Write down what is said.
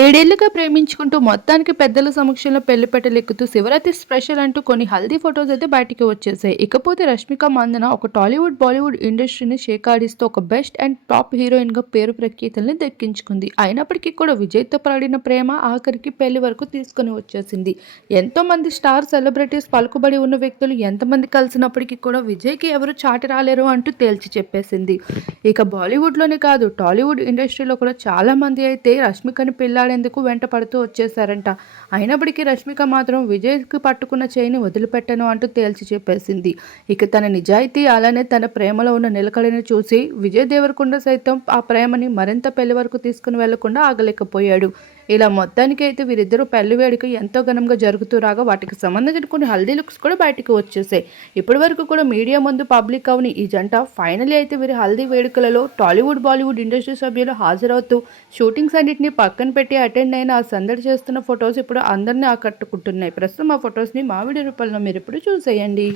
ఏడేళ్లుగా ప్రేమించుకుంటూ మొత్తానికి పెద్దల సమక్షంలో పెళ్లిపీటలెక్కుతూ శివరాత్రి స్పెషల్ అంటూ కొన్ని హల్దీ ఫొటోస్ అయితే బయటికి వచ్చేసాయి. ఇకపోతే రష్మిక మందన ఒక టాలీవుడ్, బాలీవుడ్ ఇండస్ట్రీని షేకాడిస్తూ ఒక బెస్ట్ అండ్ టాప్ హీరోయిన్‌గా పేరు ప్రఖ్యాతుల్ని దక్కించుకుంది. అయినప్పటికీ కూడా విజయ్‌తో పడిన ప్రేమ ఆఖరికి పెళ్లి వరకు తీసుకొని వచ్చేసింది. ఎంతోమంది స్టార్ సెలబ్రిటీస్, పలుకుబడి ఉన్న వ్యక్తులు ఎంతమంది కలిసినప్పటికీ కూడా విజయ్‌కి ఎవరు చాటి రాలేరు అంటూ తేల్చి చెప్పేసింది. ఇక బాలీవుడ్‌లోనే కాదు, టాలీవుడ్ ఇండస్ట్రీలో కూడా చాలామంది అయితే రష్మికని పెళ్లాడేందుకు వెంట పడుతూ వచ్చేసారంట. అయినప్పటికీ రష్మిక మాత్రం విజయ్‌కి పట్టుకున్న చెయ్యిని వదిలిపెట్టను అంటూ తేల్చి చెప్పేసింది. ఇక తన నిజాయితీ, అలానే తన ప్రేమలో ఉన్న నిలకడని చూసి విజయ్ దేవరకొండ సైతం ఆ ప్రేమని మరింత పెళ్లి వరకు తీసుకుని వెళ్లకుండా ఆగలేకపోయాడు. ఇలా మొత్తానికి అయితే వీరిద్దరూ పెళ్లి వేడుక ఎంతో ఘనంగా జరుగుతూ రాగా వాటికి సంబంధించిన కొన్ని హల్దీ లుక్స్ కూడా బయటకు వచ్చేసాయి. ఇప్పటి వరకు కూడా మీడియా ముందు పబ్లిక్ అవని ఈ జంట ఫైనలీ అయితే వీరి హల్దీ వేడుకలలో టాలీవుడ్, బాలీవుడ్ ఇండస్ట్రీ సభ్యులు హాజరవుతూ షూటింగ్స్ అన్నిటిని పక్కన పెట్టి అటెండ్ అయిన ఆ సందడి చేస్తున్న ఫొటోస్ ఇప్పుడు అందరినీ ఆకట్టుకుంటున్నాయి. ప్రస్తుతం ఆ ఫొటోస్‌ని మా వీడియో రూపంలో మీరు ఇప్పుడు చూసేయండి.